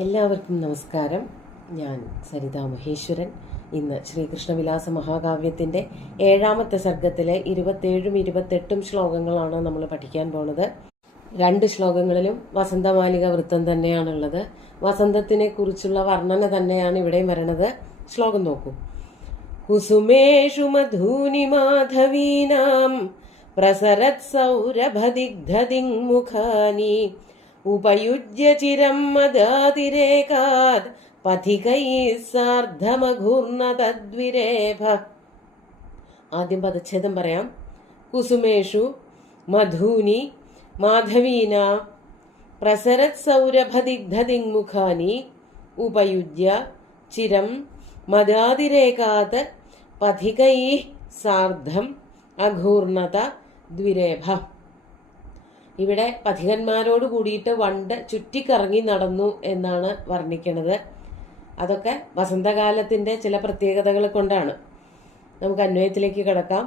എല്ലാവർക്കും നമസ്കാരം. ഞാൻ സരിത മഹേശ്വരൻ. ഇന്ന് ശ്രീകൃഷ്ണവിലാസ മഹാകാവ്യത്തിൻ്റെ 7ാമത്തെ സർഗത്തിലെ 27ഉം 28ഉം ശ്ലോകങ്ങളാണ് നമ്മൾ പഠിക്കാൻ പോണത്. 2 ശ്ലോകങ്ങളിലും വസന്തമാലിക വൃത്തം തന്നെയാണുള്ളത്. വസന്തത്തിനെ കുറിച്ചുള്ള വർണ്ണന തന്നെയാണ് ഇവിടെയും വരണത്. ശ്ലോകം നോക്കൂ. കുസുമേഷു മധൂനി മാധവീനാം പ്രസരത് സൗരഭദിഗ്ധദിങ്മുഖാനി ഉപയുജ്യ ചിരം മദാതിരേകാത് പഥികൈ സാർദ്ധമഘൂർണതദ്വിരേഭ. ആദ്യം പദച്ഛേദം പറയാം. കുസുമേഷു മധൂനി മാധവീന പ്രസരത് സൗരഭദിഗ്ധദിങ്മുഖാനി ഉപയുജ്യ ചിരം മദാതിരേകാത് പഥികൈ സാർദ്ധം അഘൂർണത ദ്വിരേഭ. ഇവിടെ പഥികന്മാരോട് കൂടിയിട്ട് വണ്ട് ചുറ്റിക്കറങ്ങി നടന്നു എന്നാണ് വർണ്ണിക്കുന്നത്. അതൊക്കെ വസന്തകാലത്തിന്റെ ചില പ്രത്യേകതകൾ കൊണ്ടാണ്. നമുക്ക് അന്വയത്തിലേക്ക് കിടക്കാം.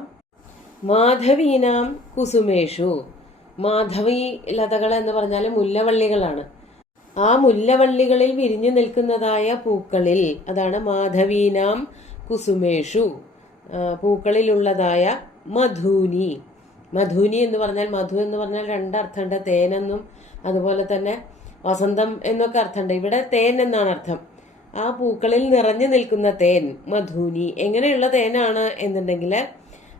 മാധവീനാം കുസുമേഷു. മാധവി ലതകൾ എന്ന് പറഞ്ഞാൽ മുല്ലവള്ളികളാണ്. ആ മുല്ലവള്ളികളിൽ വിരിഞ്ഞു നിൽക്കുന്നതായ പൂക്കളിൽ, അതാണ് മാധവീനാം കുസുമേഷു, പൂക്കളിലുള്ളതായ മധൂനി. മധുനി എന്ന് പറഞ്ഞാൽ, മധു എന്ന് പറഞ്ഞാൽ 2 അർത്ഥമുണ്ട്. തേനെന്നും അതുപോലെ തന്നെ വസന്തം എന്നൊക്കെ അർത്ഥമുണ്ട്. ഇവിടെ തേൻ എന്നാണ് അർത്ഥം. ആ പൂക്കളിൽ നിറഞ്ഞു നിൽക്കുന്ന തേൻ മധുനി. എങ്ങനെയുള്ള തേനാണ് എന്നുണ്ടെങ്കിൽ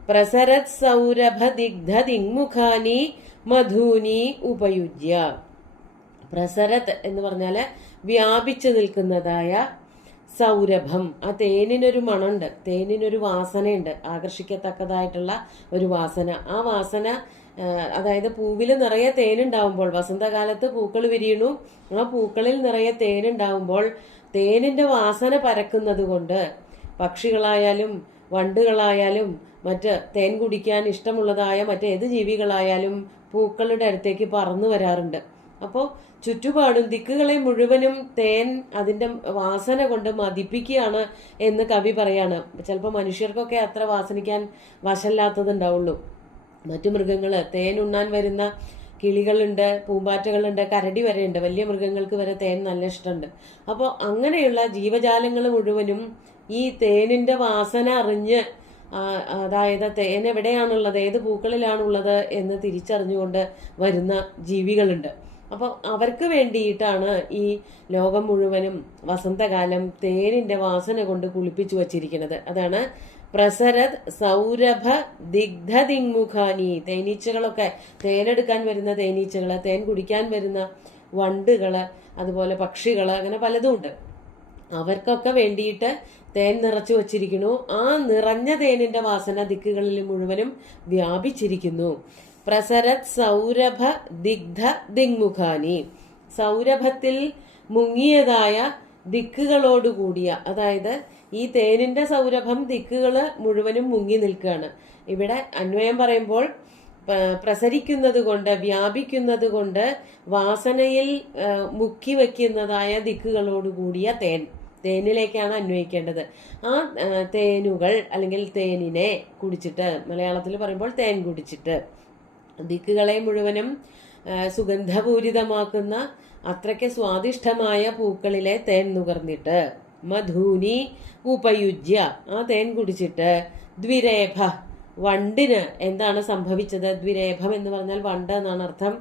പ്രസരത് സൗരഭ ദിഗ്ധ ദിങ്മുഖാനി മധുനി ഉപയുജ്യ. പ്രസരത് എന്ന് പറഞ്ഞാൽ വ്യാപിച്ചു നിൽക്കുന്നതായ സൗരഭം. ആ തേനിനൊരു മണമുണ്ട്, തേനിനൊരു വാസനയുണ്ട്, ആകർഷിക്കത്തക്കതായിട്ടുള്ള ഒരു വാസന. ആ വാസന, അതായത് പൂവിൽ നിറയെ തേനുണ്ടാവുമ്പോൾ, വസന്തകാലത്ത് പൂക്കൾ വിരിയണു, ആ പൂക്കളിൽ നിറയെ തേനുണ്ടാവുമ്പോൾ തേനിന്റെ വാസന പരക്കുന്നത് കൊണ്ട് പക്ഷികളായാലും വണ്ടുകളായാലും മറ്റ് തേൻ കുടിക്കാൻ ഇഷ്ടമുള്ളതായ മറ്റേത് ജീവികളായാലും പൂക്കളുടെ അടുത്തേക്ക് പറന്നു വരാറുണ്ട്. അപ്പോൾ ചുറ്റുപാടും ദിക്കുകളെ മുഴുവനും തേൻ അതിന്റെ വാസന കൊണ്ട് മതിപ്പിക്കുകയാണ് എന്ന് കവി പറയാണ്. ചിലപ്പോൾ മനുഷ്യർക്കൊക്കെ അത്ര വാസനിക്കാൻ വശമില്ലാത്തതുണ്ടാവുള്ളൂ. മറ്റു മൃഗങ്ങള്, തേൻ ഉണ്ണാൻ വരുന്ന കിളികളുണ്ട്, പൂമ്പാറ്റകളുണ്ട്, കരടി വരെയുണ്ട്. വലിയ മൃഗങ്ങൾക്ക് വരെ തേൻ നല്ല ഇഷ്ടമുണ്ട്. അപ്പോൾ അങ്ങനെയുള്ള ജീവജാലങ്ങൾ മുഴുവനും ഈ തേനിന്റെ വാസന അറിഞ്ഞ്, അതായത് തേൻ എവിടെയാണുള്ളത്, ഏത് പൂക്കളിലാണുള്ളത് എന്ന് തിരിച്ചറിഞ്ഞുകൊണ്ട് വരുന്ന ജീവികളുണ്ട്. അപ്പോൾ അവർക്ക് വേണ്ടിയിട്ടാണ് ഈ ലോകം മുഴുവനും വസന്തകാലം തേനിന്റെ വാസന കൊണ്ട് കുളിപ്പിച്ചു വച്ചിരിക്കുന്നത്. അതാണ് പ്രസരത് സൗരഭ ദിഗ്ധ ദിങ്മുഖാനി. തേനീച്ചകളൊക്കെ, തേനെടുക്കാൻ വരുന്ന തേനീച്ചകള്, തേൻ കുടിക്കാൻ വരുന്ന വണ്ടുകള്, അതുപോലെ പക്ഷികള്, അങ്ങനെ പലതും ഉണ്ട്. അവർക്കൊക്കെ വേണ്ടിയിട്ട് തേൻ നിറച്ചു വച്ചിരിക്കുന്നു. ആ നിറഞ്ഞ തേനിന്റെ വാസന ദിക്കുകളിൽ മുഴുവനും വ്യാപിച്ചിരിക്കുന്നു. പ്രസരത് സൗരഭ ദിഗ്ധ ദിങ്മുഖാനി. സൗരഭത്തിൽ മുങ്ങിയതായ ദിക്കുകളോടുകൂടിയ, അതായത് ഈ തേനിന്റെ സൗരഭം ദിക്കുകള് മുഴുവനും മുങ്ങി നിൽക്കുകയാണ്. ഇവിടെ അന്വയം പറയുമ്പോൾ പ്രസരിക്കുന്നത് കൊണ്ട്, വ്യാപിക്കുന്നത് കൊണ്ട് വാസനയിൽ മുക്കി വയ്ക്കുന്നതായ ദിക്കുകളോടുകൂടിയ തേൻ, തേനിലേക്കാണ് അന്വയിക്കേണ്ടത്. ആ തേനുകൾ അല്ലെങ്കിൽ തേനിനെ കുടിച്ചിട്ട്, മലയാളത്തിൽ പറയുമ്പോൾ തേൻ കുടിച്ചിട്ട്, ദിക്കുകളെ മുഴുവനും സുഗന്ധപൂരിതമാക്കുന്ന അത്രയ്ക്ക് സ്വാദിഷ്ടമായ പൂക്കളിലെ തേൻ നുകർന്നിട്ട്, മധൂനി ഉപയുജ്യ, ആ തേൻ കുടിച്ചിട്ട്, ദ്വിരേഭ, വണ്ടിന് എന്താണ് സംഭവിച്ചത്? ദ്വിരേഭം എന്ന് പറഞ്ഞാൽ വണ്ട് എന്നാണ് അർത്ഥം.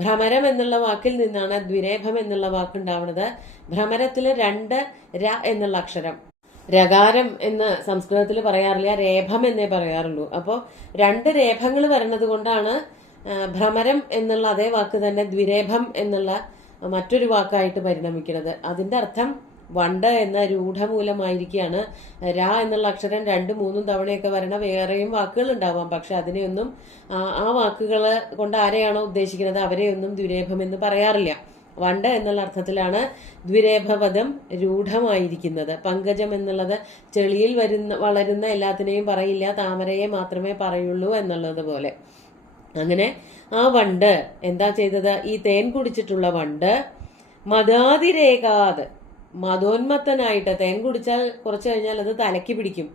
ഭ്രമരം എന്നുള്ള വാക്കിൽ നിന്നാണ് ദ്വിരേഭം എന്നുള്ള വാക്കുണ്ടാവുന്നത്. ഭ്രമരത്തില് 2 ര എന്നുള്ള അക്ഷരം, രകാരം എന്ന് സംസ്കൃതത്തിൽ പറയാറില്ല, രേഭം എന്നേ പറയാറുള്ളൂ. അപ്പോൾ 2 രേഭങ്ങൾ വരുന്നത് കൊണ്ടാണ് ഭ്രമരം എന്നുള്ള അതേ വാക്ക് തന്നെ ദ്വിരേഭം എന്നുള്ള മറ്റൊരു വാക്കായിട്ട് പരിണമിക്കുന്നത്. അതിന്റെ അർത്ഥം വണ്ട് എന്ന രൂഢമൂലമായിരിക്കുകയാണ്. രാ എന്നുള്ള അക്ഷരം 2, 3 തവണയൊക്കെ വരണ വേറെയും വാക്കുകൾ ഉണ്ടാവാം. പക്ഷെ അതിനെയൊന്നും, ആ വാക്കുകൾ കൊണ്ട് ആരെയാണോ ഉദ്ദേശിക്കുന്നത് അവരെയൊന്നും ദ്വിരേഭം എന്ന് പറയാറില്ല. വണ്ട് എന്നുള്ള അർത്ഥത്തിലാണ് ദ്വിരേഭപദം രൂഢമായിരിക്കുന്നത്. പങ്കജം എന്നുള്ളത് ചെളിയിൽ വളരുന്ന എല്ലാത്തിനെയും പറയില്ല, താമരയെ മാത്രമേ പറയുള്ളൂ എന്നുള്ളത് പോലെ. അങ്ങനെ ആ വണ്ട് എന്താ ചെയ്തത്? ഈ തേൻ കുടിച്ചിട്ടുള്ള വണ്ട് മദാതിരേകാത്, മതോന്മത്തനായിട്ട്, തേൻ കുടിച്ചാൽ കുറച്ചു കഴിഞ്ഞാൽ അത് തലയ്ക്ക് പിടിക്കും.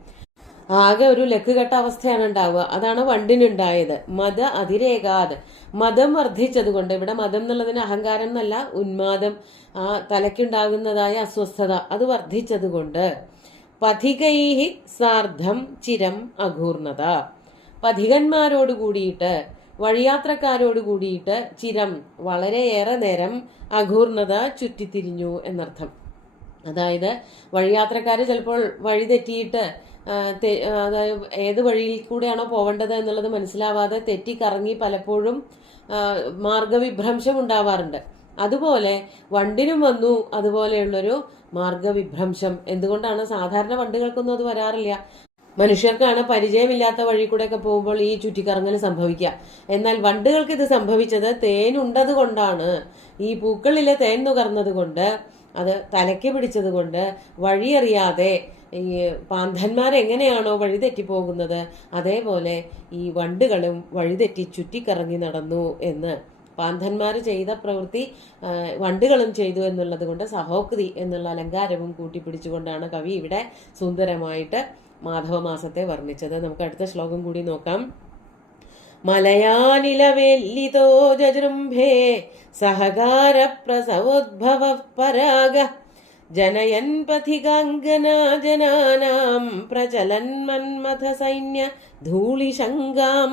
ആകെ ഒരു ലക്കുകെട്ട അവസ്ഥയാണ് ഉണ്ടാവുക. അതാണ് വണ്ടിനുണ്ടായത്. മത അതിരേകാത്, മതം വർദ്ധിച്ചതുകൊണ്ട്. ഇവിടെ മതം എന്നുള്ളതിന് അഹങ്കാരം എന്നല്ല, ഉന്മാദം, ആ തലയ്ക്കുണ്ടാകുന്നതായ അസ്വസ്ഥത അത് വർദ്ധിച്ചതുകൊണ്ട്. പഥികൈഹി സാർദ്ധം ചിരം അഘൂർണത, പഥികന്മാരോട് കൂടിയിട്ട്, വഴിയാത്രക്കാരോട് കൂടിയിട്ട്, ചിരം വളരെയേറെ നേരം, അഘൂർണത ചുറ്റിത്തിരിഞ്ഞു എന്നർത്ഥം. അതായത് വഴിയാത്രക്കാർ ചിലപ്പോൾ വഴി തെറ്റിയിട്ട് അതായത് ഏത് വഴിയിൽ കൂടെയാണോ പോവേണ്ടത് എന്നുള്ളത് മനസ്സിലാവാതെ തെറ്റിക്കറങ്ങി പലപ്പോഴും മാർഗവിഭ്രംശം ഉണ്ടാവാറുണ്ട്. അതുപോലെ വണ്ടിനും വന്നു അതുപോലെയുള്ളൊരു മാർഗവിഭ്രംശം. എന്തുകൊണ്ടാണ്? സാധാരണ വണ്ടികൾക്കൊന്നും അത് വരാറില്ല. മനുഷ്യർക്കാണ് പരിചയമില്ലാത്ത വഴി കൂടെയൊക്കെ പോകുമ്പോൾ ഈ ചുറ്റിക്കറങ്ങൽ സംഭവിക്കുക. എന്നാൽ വണ്ടുകൾക്ക് ഇത് സംഭവിച്ചത് തേനുണ്ടത് കൊണ്ടാണ്. ഈ പൂക്കളിലെ തേൻ നുകർന്നത് കൊണ്ട്, അത് തലയ്ക്ക് പിടിച്ചത് കൊണ്ട്, വഴിയറിയാതെ ഈ പാന്തന്മാരെങ്ങനെയാണോ വഴി തെറ്റിപ്പോകുന്നത് അതേപോലെ ഈ വണ്ടുകളും വഴിതെറ്റി ചുറ്റിക്കറങ്ങി നടന്നു എന്ന്. പാന്തന്മാർ ചെയ്ത പ്രവൃത്തി വണ്ടുകളും ചെയ്തു എന്നുള്ളത് കൊണ്ട് സഹോക്തി എന്നുള്ള അലങ്കാരവും കൂട്ടിപ്പിടിച്ചുകൊണ്ടാണ് കവി ഇവിടെ സുന്ദരമായിട്ട് മാധവമാസത്തെ വർണ്ണിച്ചത്. നമുക്ക് അടുത്ത ശ്ലോകം കൂടി നോക്കാം. മലയാനിലവേല്ലിതോ ജജൃംഭേ സഹകാര പ്രസവോദ്ഭവ പരാഗ ജനയൻ പഥികാംഗനാ ജനാനാം പ്രചലൻ മന്മഥ സൈന്യ ധൂളിശങ്കാം.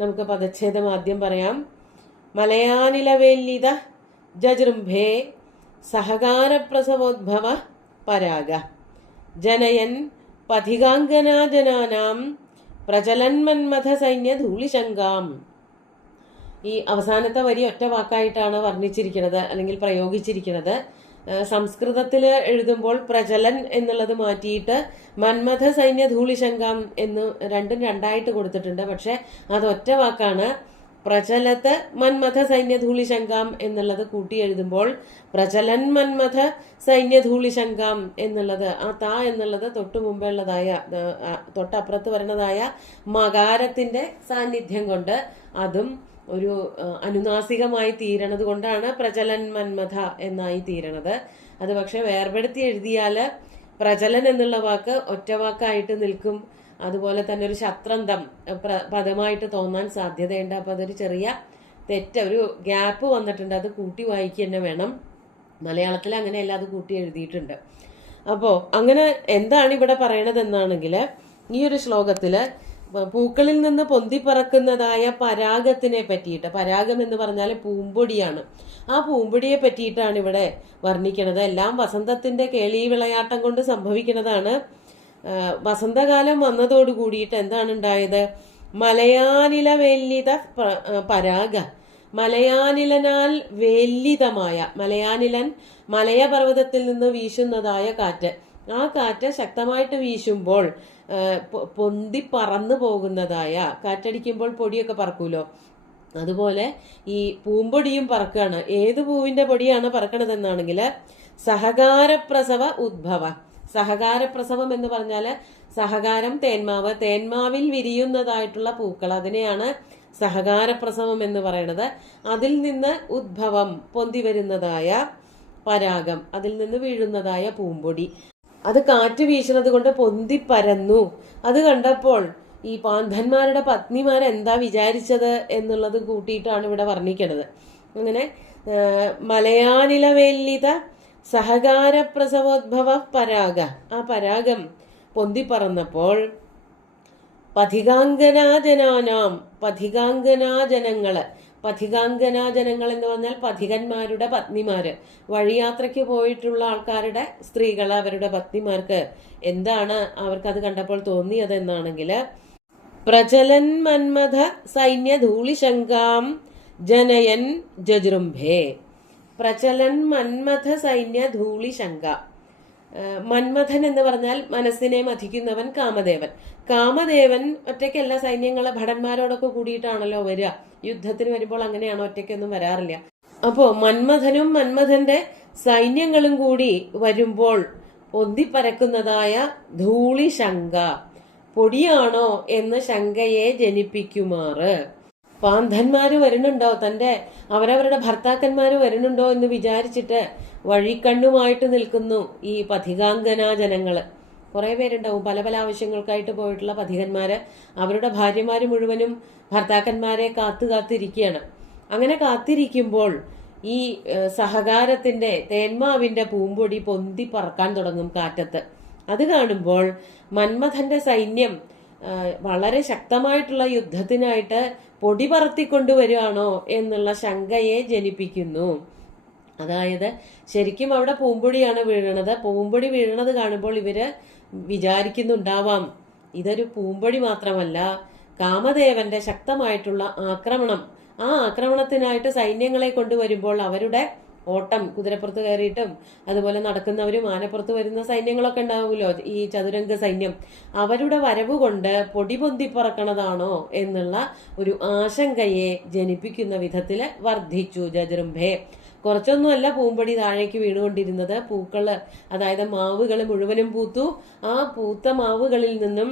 നമുക്ക് പദച്ഛേദം ആദ്യം പറയാം. മലയാനിലവേല്ലിത ജജൃംഭേ സഹകാര പ്രസവോദ്ഭവ പരാഗ ജനയൻ പഥികാംഗനാ ജനാനാം പ്രചലൻ മന്മഥ സൈന്യ ധൂളിശങ്കാം. ഈ അവസാനത്തെ വരി ഒറ്റ വാക്കായിട്ടാണ് വർണ്ണിച്ചിരിക്കുന്നത് അല്ലെങ്കിൽ പ്രയോഗിച്ചിരിക്കുന്നത്. സംസ്കൃതത്തിൽ എഴുതുമ്പോൾ പ്രചലൻ എന്നുള്ളത് മാറ്റിയിട്ട് മന്മഥ സൈന്യ ധൂളിശങ്കാം എന്ന് രണ്ടും രണ്ടായിട്ട് കൊടുത്തിട്ടുണ്ട്. പക്ഷെ അത് ഒറ്റ വാക്കാണ്. പ്രചലത്ത് മന്മഥ സൈന്യ ധൂളിശങ്കാം എന്നുള്ളത് കൂട്ടി എഴുതുമ്പോൾ പ്രചലൻ മന്മഥ സൈന്യ ധൂളിശങ്കാം എന്നുള്ളത്, ആ താ എന്നുള്ളത് തൊട്ടു മുമ്പേ ഉള്ളതായ തൊട്ടപ്പുറത്ത് വരുന്നതായ മകാരത്തിന്റെ സാന്നിധ്യം കൊണ്ട് അതും ഒരു അനുനാസികമായി തീരണത് കൊണ്ടാണ് പ്രചലൻ മന്മഥ എന്നായി തീരണത്. അത് പക്ഷെ വേർപെടുത്തി എഴുതിയാല് പ്രചലൻ എന്നുള്ള വാക്ക് ഒറ്റവാക്കായിട്ട് നിൽക്കും. അതുപോലെ തന്നെ ഒരു ശത്രന്തം പദമായിട്ട് തോന്നാൻ സാധ്യതയുണ്ട്. അപ്പൊ അതൊരു ചെറിയ ഒരു ഗ്യാപ്പ് വന്നിട്ടുണ്ട്. അത് കൂട്ടി വായിക്കുക തന്നെ വേണം. മലയാളത്തിൽ അങ്ങനെയല്ല, അത് കൂട്ടി എഴുതിയിട്ടുണ്ട്. അപ്പോ അങ്ങനെ എന്താണ് ഇവിടെ പറയണത് എന്നാണെങ്കിൽ, ഈ ഒരു ശ്ലോകത്തില് പൂക്കളിൽ നിന്ന് പൊന്തിപ്പറക്കുന്നതായ പരാഗത്തിനെ പറ്റിയിട്ട്, പരാഗം എന്ന് പറഞ്ഞാൽ പൂമ്പൊടിയാണ്, ആ പൂമ്പൊടിയെ പറ്റിയിട്ടാണ് ഇവിടെ വർണ്ണിക്കുന്നത്. എല്ലാം വസന്തത്തിന്റെ കേളി വിളയാട്ടം കൊണ്ട് സംഭവിക്കുന്നതാണ്. വസന്തകാലം വന്നതോടു കൂടിയിട്ട് എന്താണ് ഉണ്ടായത്? മലയാനില വേല്ലിത പരാഗ, മലയാനിലനാൽ വേല്ലിതമായ, മലയാനിലൻ മലയപർവ്വതത്തിൽ നിന്ന് വീശുന്നതായ കാറ്റ്, ആ കാറ്റ് ശക്തമായിട്ട് വീശുമ്പോൾ പൊന്തി പറന്നു പോകുന്നതായ, കാറ്റടിക്കുമ്പോൾ പൊടിയൊക്കെ പറക്കൂലോ, അതുപോലെ ഈ പൂമ്പൊടിയും പറക്കാണ്. ഏത് പൂവിന്റെ പൊടിയാണ് പറക്കണതെന്നാണെങ്കിൽ സഹകാരപ്രസവ ഉദ്ഭവ. സഹകാരപ്രസവം എന്ന് പറഞ്ഞാൽ സഹകാരം തേന്മാവ്, തേന്മാവിൽ വിരിയുന്നതായിട്ടുള്ള പൂക്കൾ, അതിനെയാണ് സഹകാരപ്രസവം എന്ന് പറയുന്നത്. അതിൽ നിന്ന് ഉദ്ഭവം, പൊന്തി വരുന്നതായ പരാഗം, അതിൽ നിന്ന് വീഴുന്നതായ പൂമ്പൊടി, അത് കാറ്റ് വീശുന്നത് കൊണ്ട് പൊന്തി പരന്നു. അത് കണ്ടപ്പോൾ ഈ പാന്തന്മാരുടെ പത്നിമാരെന്താ വിചാരിച്ചത് എന്നുള്ളത് കൂട്ടിയിട്ടാണ് ഇവിടെ വർണ്ണിക്കുന്നത്. അങ്ങനെ മലയാനിലവേല്ലിത സഹകാരപ്രസവോദ്ഭവ പരാഗ, ആ പരാഗം പൊന്തിപ്പറന്നപ്പോൾ പഥികാംഗനാജനാനാം, പഥികാംഗനാജനങ്ങള്, പഥികാംഗനാജനങ്ങൾ എന്ന് പറഞ്ഞാൽ പഥികന്മാരുടെ പത്നിമാര്, വഴിയാത്രയ്ക്ക് പോയിട്ടുള്ള ആൾക്കാരുടെ സ്ത്രീകൾ, അവരുടെ പത്നിമാർക്ക് എന്താണ് അവർക്കത് കണ്ടപ്പോൾ തോന്നിയത് എന്നാണെങ്കിൽ, പ്രചലൻ മന്മഥ സൈന്യ ധൂളിശങ്കാം ജനയൻ ജജൃംഭേ. പ്രചലൻ മന്മഥ സൈന്യ ധൂളിശങ്ക. മന്മഥൻ എന്ന് പറഞ്ഞാൽ മനസ്സിനെ മഥിക്കുന്നവൻ, കാമദേവൻ. കാമദേവൻ ഒറ്റയ്ക്കല്ല, സൈന്യങ്ങളെ ഭടന്മാരോടൊക്കെ കൂടിയിട്ടാണല്ലോ വരിക. യുദ്ധത്തിന് വരുമ്പോൾ അങ്ങനെയാണോ? ഒറ്റയ്ക്കൊന്നും വരാറില്ല. അപ്പോ മന്മഥനും മന്മഥന്റെ സൈന്യങ്ങളും കൂടി വരുമ്പോൾ പൊന്തിപ്പരക്കുന്നതായ ധൂളിശങ്ക, പൊടിയാണോ എന്ന് ശങ്കയെ ജനിപ്പിക്കുമാറ്. പാന്തന്മാര് വരുന്നുണ്ടോ, അവരവരുടെ ഭർത്താക്കന്മാര് വരുന്നുണ്ടോ എന്ന് വിചാരിച്ചിട്ട് വഴിക്കണ്ണുമായിട്ട് നിൽക്കുന്നു ഈ പഥികാംഗനാ ജനങ്ങള്. കുറേ പേരുണ്ടാവും പല പല ആവശ്യങ്ങൾക്കായിട്ട് പോയിട്ടുള്ള പഥികന്മാര്. അവരുടെ ഭാര്യമാര് മുഴുവനും ഭർത്താക്കന്മാരെ കാത്തിരിക്കുകയാണ്. അങ്ങനെ കാത്തിരിക്കുമ്പോൾ ഈ സഹകാരത്തിന്റെ തേന്മാവിന്റെ പൂമ്പൊടി പൊന്തി പറക്കാൻ തുടങ്ങും കാറ്റത്ത്. അത് കാണുമ്പോൾ മന്മഥന്റെ സൈന്യം വളരെ ശക്തമായിട്ടുള്ള യുദ്ധത്തിനായിട്ട് പൊടി പറത്തിക്കൊണ്ടുവരികയാണോ എന്നുള്ള ശങ്കയെ ജനിപ്പിക്കുന്നു. അതായത് ശരിക്കും അവിടെ പൂമ്പൊടിയാണ് വീഴണത്. പൂമ്പൊടി വീഴണത് കാണുമ്പോൾ ഇവര് വിചാരിക്കുന്നുണ്ടാവാം ഇതൊരു പൂമ്പൊടി മാത്രമല്ല, കാമദേവന്റെ ശക്തമായിട്ടുള്ള ആക്രമണം. ആ ആക്രമണത്തിനായിട്ട് സൈന്യങ്ങളെ കൊണ്ടുവരുമ്പോൾ അവരുടെ ഓട്ടം, കുതിരപ്പുറത്ത് കയറിയിട്ടും അതുപോലെ നടക്കുന്നവരും ആനപ്പുറത്ത് വരുന്ന സൈന്യങ്ങളൊക്കെ ഉണ്ടാവുമല്ലോ, ഈ ചതുരംഗ സൈന്യം, അവരുടെ വരവ് കൊണ്ട് പൊടി പൊന്തി പറക്കണതാണോ എന്നുള്ള ഒരു ആശങ്കയെ ജനിപ്പിക്കുന്ന വിധത്തില് വർദ്ധിച്ചു ജജൃംഭേ. കുറച്ചൊന്നുമല്ല പൂമ്പൊടി താഴേക്ക് വീണുകൊണ്ടിരുന്നത്. പൂക്കള്, അതായത് മാവുകൾ മുഴുവനും പൂത്തു. ആ പൂത്ത മാവുകളിൽ നിന്നും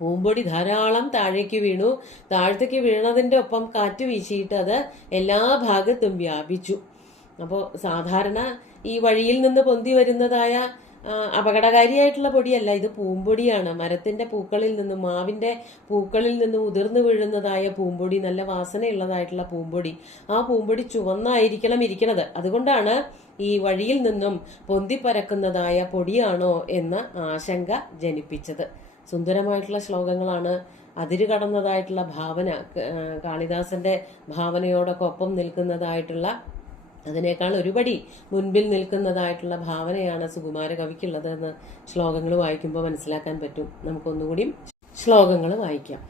പൂമ്പൊടി ധാരാളം താഴേക്ക് വീണു. താഴത്തേക്ക് വീണതിന്റെ ഒപ്പം കാറ്റ് വീശിയിട്ട് അത് എല്ലാ ഭാഗത്തും വ്യാപിച്ചു. അപ്പോൾ സാധാരണ ഈ വഴിയിൽ നിന്ന് പൊന്തി വരുന്നതായ അപകടകാരിയായിട്ടുള്ള പൊടിയല്ല, ഇത് പൂമ്പൊടിയാണ്. മരത്തിന്റെ പൂക്കളിൽ നിന്നും, മാവിന്റെ പൂക്കളിൽ നിന്നും ഉതിർന്നു വീഴുന്നതായ പൂമ്പൊടി, നല്ല വാസനയുള്ളതായിട്ടുള്ള പൂമ്പൊടി. ആ പൂമ്പൊടി ചുവന്നായിരിക്കണം ഇരിക്കണത്. അതുകൊണ്ടാണ് ഈ വഴിയിൽ നിന്നും പൊന്തിപ്പരക്കുന്നതായ പൊടിയാണോ എന്ന ആശങ്ക ജനിപ്പിച്ചത്. സുന്ദരമായിട്ടുള്ള ശ്ലോകങ്ങളാണ്. അതിര് കടന്നതായിട്ടുള്ള ഭാവന, കാളിദാസന്റെ ഭാവനയോടൊക്കെ ഒപ്പം നിൽക്കുന്നതായിട്ടുള്ള, അതിനേക്കാൾ ഒരുപടി മുൻപിൽ നിൽക്കുന്നതായിട്ടുള്ള ഭാവനയാണ് സുകുമാര കവിക്കുള്ളത് എന്ന് ശ്ലോകങ്ങൾ വായിക്കുമ്പോൾ മനസ്സിലാക്കാൻ പറ്റും. നമുക്കൊന്നുകൂടി ശ്ലോകങ്ങൾ വായിക്കാം.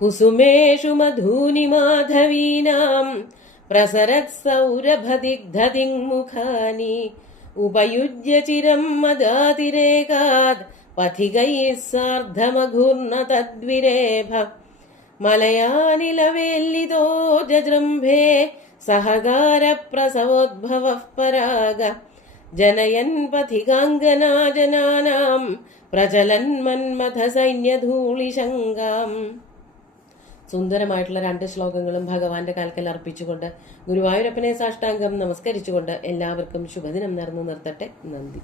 കുസുമേഷു മധൂനി മാധവീനാം പ്രസരത് സൗരഭദിഗ്ധദിങ്മുഖാനി ഉപയുജ്യ ചിരം മദാതിരേകാത് പഥികൈഃ സാർദ്ധമഘൂർണ തദ്വിരേഭ മലയാനിലവേല്ലിതോ ജജൃംഭേ സഹകാര പ്രസവോദ്ഭവഃ പരാഗ ജനയൻ പഥികാംഗനാ ജനാനാം പ്രചലൻ മന്മഥ സൈന്യധൂളിശങ്കാം. സുന്ദരമായിട്ടുള്ള 2 ശ്ലോകങ്ങളും ഭഗവാന്റെ കാൽക്കൽ അർപ്പിച്ചുകൊണ്ട് ഗുരുവായൂരപ്പനെ സാഷ്ടാംഗം നമസ്കരിച്ചുകൊണ്ട് എല്ലാവർക്കും ശുഭദിനം നേർന്നു നിർത്തട്ടെ. നന്ദി.